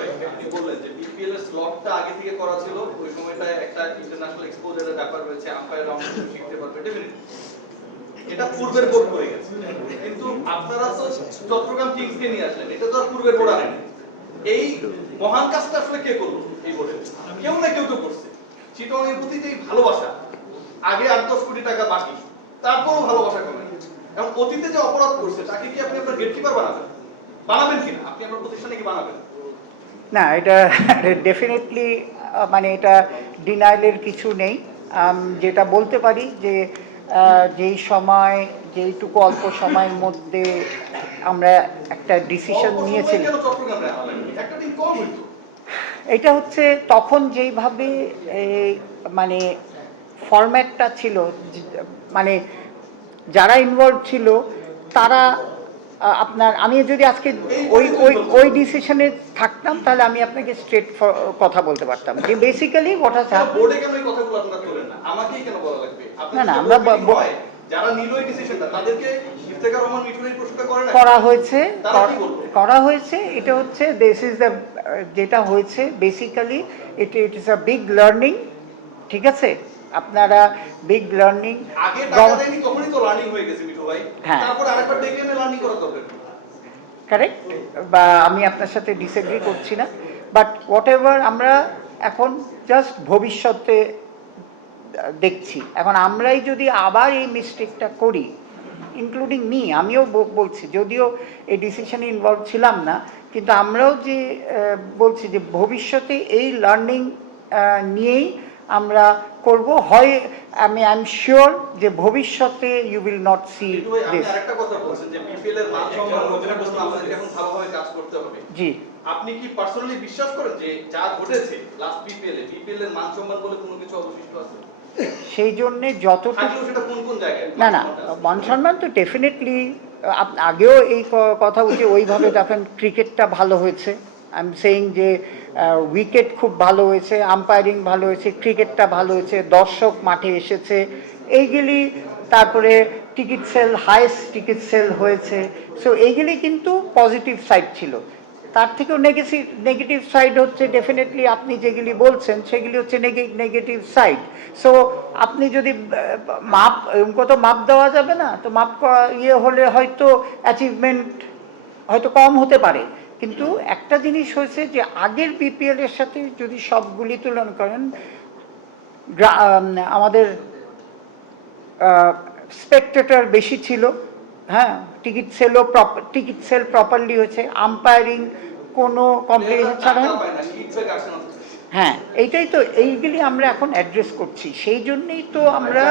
ভাই আপনি বললেন যে বিপিএল এর স্লটটা আগে থেকে করা ছিল, ওই সময়টায় একটা ইন্টারন্যাশনাল এক্সপোজারের ব্যাপার রয়েছে, আম্পায়ার রাউন্ড শিখতে পারবে ডেফিনেটলি, এটা পূর্বের বোর্ড করে গেছে। কিন্তু আপনারা তো চট্টগ্রাম কিংস কে নিয়ে আসলেন, এটা তো আর পূর্বের বোর্ড আনেনি। এই মহান কাজটা আসলে কে করলো এই বোর্ডে? কেউ না কেউ তো করছে। চিটনের প্রতি যে ভালোবাসা, আগে 8-10 কোটি টাকা বাকি, তারপরও ভালোবাসা কমে। এবং অতীতে যে অপরাধ করছে তাকে কি আপনি আপনার গেটকিপার বানাবেন? বানাবেন কিনা আপনি আপনার প্রতিষ্ঠানে কি বানাবেন? না, এটা ডেফিনেটলি মানে এটা ডিনাইলের কিছু নেই। যেটা বলতে পারি যে যেই সময় যেইটুকু অল্প সময়ের মধ্যে আমরা একটা ডিসিশন নিয়েছিলাম, এটা হচ্ছে তখন যেইভাবে মানে ফরম্যাটটা ছিল, মানে যারা ইনভলভ ছিল তারা আপনার, আমি যদি আজকে ওই ওই ওই ডিসিশনে থাকতাম তাহলে আমি আপনাকে স্ট্রেট কথা বলতে পারতাম যে বেসিক্যালি হোয়াট হ্যাজ হ্যাপেন্ড। না না, আমরা যারা নিল এই ডিসিশনটা তাদেরকে ইফতেখার রহমান মিঠুনের প্রশ্নটা করে না করা হয়েছে। এটা হচ্ছে দিস ইজ দ্য, যেটা হয়েছে basically it is a big learning. ঠিক আছে, আপনারা বিগ লার্নিং, আগে টাকা দেয়নি তখনই তো লার্নিং হয়ে গেছে মিঠু ভাই, তারপর আরেকবার ডেকে এনে লার্নিং করা দরকার। কারেক্ট, বা আমি আপনার সাথে ডিসএগ্রি করছি না, বাট হোয়াট এভার, আমরা এখন জাস্ট ভবিষ্যতে দেখছি। এখন আমরাই যদি আবার এই মিস্টেকটা করি, ইনক্লুডিং মি, আমিও বলছি, যদিও এই ডিসিশনে ইনভলভ ছিলাম না, কিন্তু আমরাও যে বলছি যে ভবিষ্যতে এই লার্নিং নিয়েই আমরা করব। হয় আমি আই এম শিওর যে ভবিষ্যতে you will not see this. আরেকটা কথা বলছেন যে বিপিএল এর মান সম্মান অধীনে আমাদের এখন ভালোভাবে কাজ করতে হবে। জি, আপনি কি পার্সোনালি বিশ্বাস করেন যে যা ঘটেছে লাস্ট বিপিএল এর মান সম্মান বলে কোনো কিছু অবশিষ্ট আছে? সেই জন্যে যতটুকু, সেটা কোন কোন জায়গায় না না, মান সম্মান তো ডেফিনেটলি, আগেও এই কথা উঠে ওইভাবে দেখেন, ক্রিকেটটা ভালো হয়েছে, আই এম সেইং যে উইকেট খুব ভালো হয়েছে, আম্পায়ারিং ভালো হয়েছে, ক্রিকেটটা ভালো হয়েছে, দর্শক মাঠে এসেছে, এইগুলি, তারপরে ticket sell, highest ticket sell হয়েছে। সো এইগুলি কিন্তু পজিটিভ সাইড ছিল। তার থেকেও নেগেটিভ সাইড হচ্ছে ডেফিনেটলি আপনি যেগুলি বলছেন সেগুলি হচ্ছে নেগেটিভ সাইড। সো আপনি যদি মাপ, কত মাপ দেওয়া যাবে না, তো মাপ ইয়ে হলে হয়তো অ্যাচিভমেন্ট হয়তো কম হতে পারে, কিন্তু একটা জিনিস হয়েছে যে আগের বিপিএল এর সাথে যদি সবগুলি তুলনা করেন, আমাদের স্পেকটেটর বেশি ছিল, হ্যাঁ, টিকিট সেল প্রপারলি হয়েছে, আম্পায়ারিং কোনো কমপ্লিকেশন ছাড়া, হ্যাঁ, এইটাই তো, এইগুলি আমরা এখন অ্যাড্রেস করছি, সেই জন্যই তো আমরা